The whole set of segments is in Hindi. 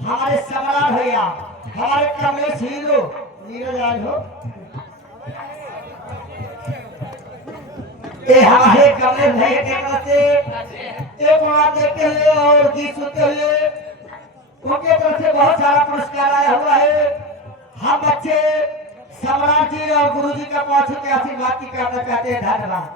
हमारे सम्राट भैया हमारे कमलेश हीरो नीरज राज हो ये हमारे कमलेश भैया के तरफ से एक बार देखते हुए और गीत सुनते हुए उनके तरफ से बहुत सारा पुरस्कार आया हुआ है। हम बच्चे सम्राट जी और गुरु जी का पहुंच के आशीर्वाद की कामना करते हैं। धन्यवाद।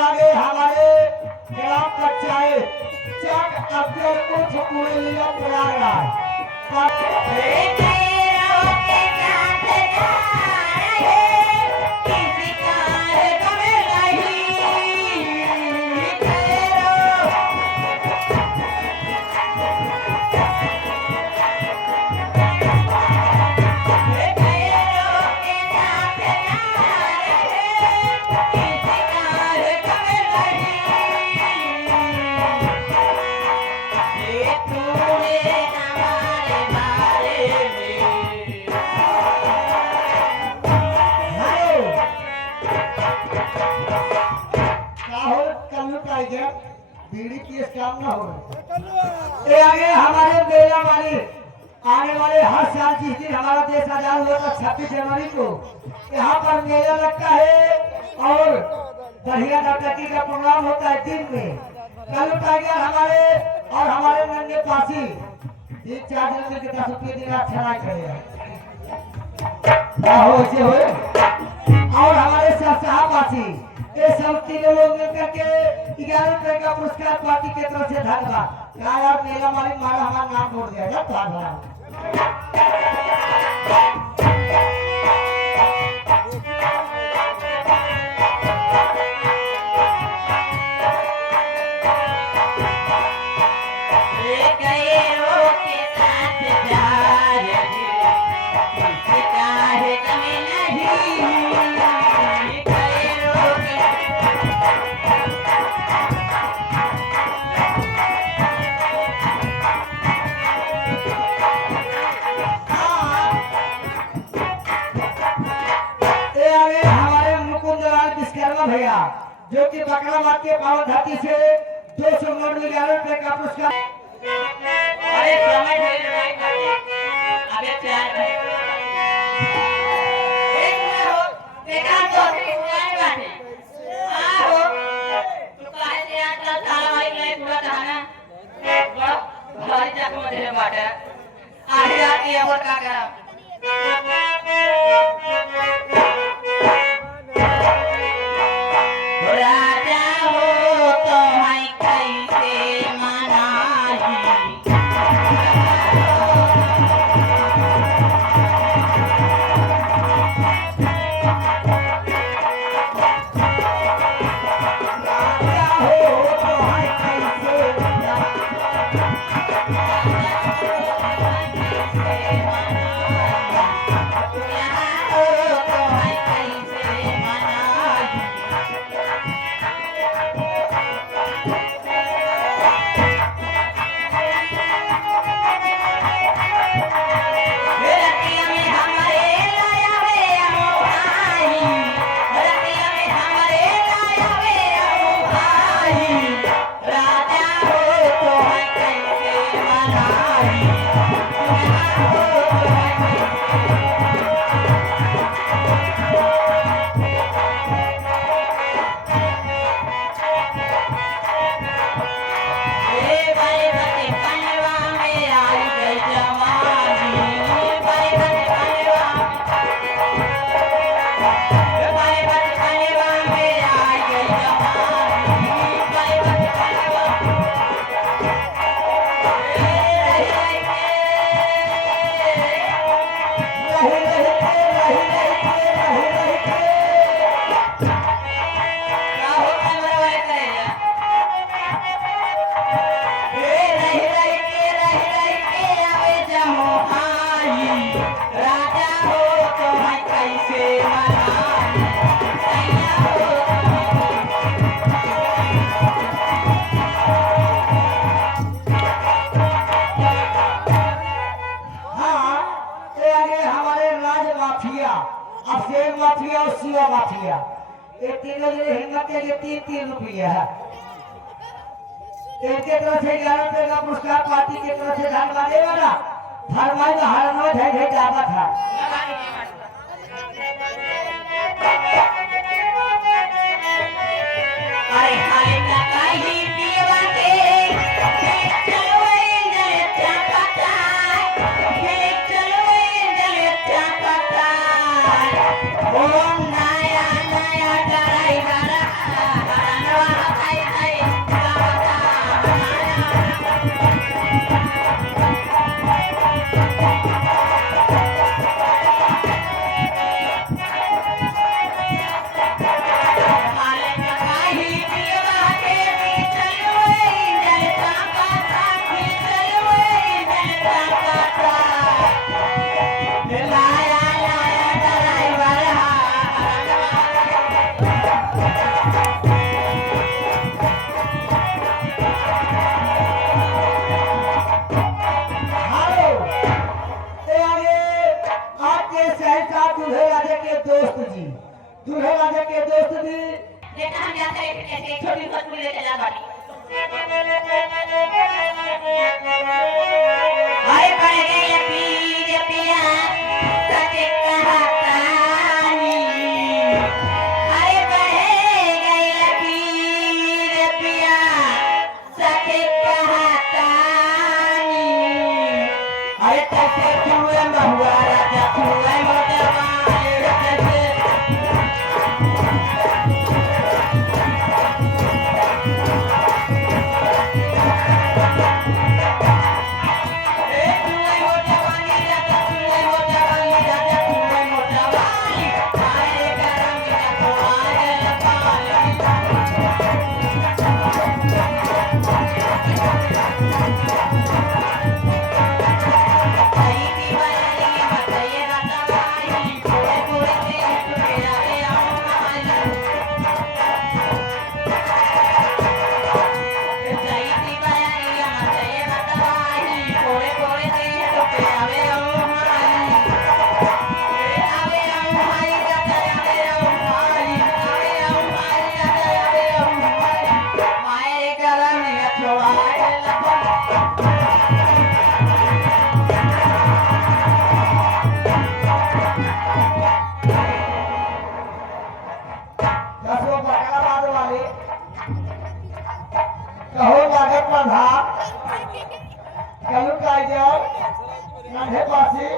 आगे हमारे ग्राम पंचायत चक अब्दुल उठ पूरे लिया प्रयागराज बीड़ी की काम ना हो। ये आगे हमारे मेला वाले आने वाले हर साल जिस दिन हमारा देश आजाद हुआ था 26 जनवरी को यहाँ पर मेला लगता है और बढ़िया नौटंकी का प्रोग्राम होता है दिन में। कल उठा गया हमारे और हमारे नन्हे पासी 3-4 दिन में 10 रुपये दिन छड़ा करेगा और हमारे साहबासी ये सब तीनों लोग मिलकर के 11 रुपए का पुरस्कार पार्टी की तरफ से धन्यवाद। क्या यार मेला मालिक मारा हमारा नाम बोल दिया धन्यवाद। भैया जो कि बकराबाद के पावन धरती से 299 रुपए का पुरस्कार। अरे समय अबे प्यार देखा तो बाटे आओ तू काहे से आजकल थाला वाली नहीं पूरा थाना भारी जाके मुझे बाटे आगे आके और का करा एक माफिया और शिवा माफिया, ये तीनों जने हिम्मत के लिए 3-3 रुपया है। एक के तरफ से 11 रुपये का पुरस्कार, पार्टी के तरफ से धन्यवाद देगा ना। फरमाई तो हर रोज है जावा था। अरे हाले का काही पीवा के चलो जले चापता चलो जले चापता ओ नया नया ड्राइवर हरनवा हाय हाय गावता हालो, ये आगे आपके शहर का दूल्हे राजा के दोस्त जी, दूल्हे राजा के दोस्त जी। देखा हम जाते हैं कैसे छोटी बच्ची ले चला बाड़ी अरे पड़ गए पीर पिया सच कहतानी अरे पड़ गए पीर पिया सच कहतानी अरे कैसे चुए महुआ राजा चुए मोटवा कैसे दसों बकरा बाद वाले कहो लागत बंधा कलू का जाओ नन्हे पासी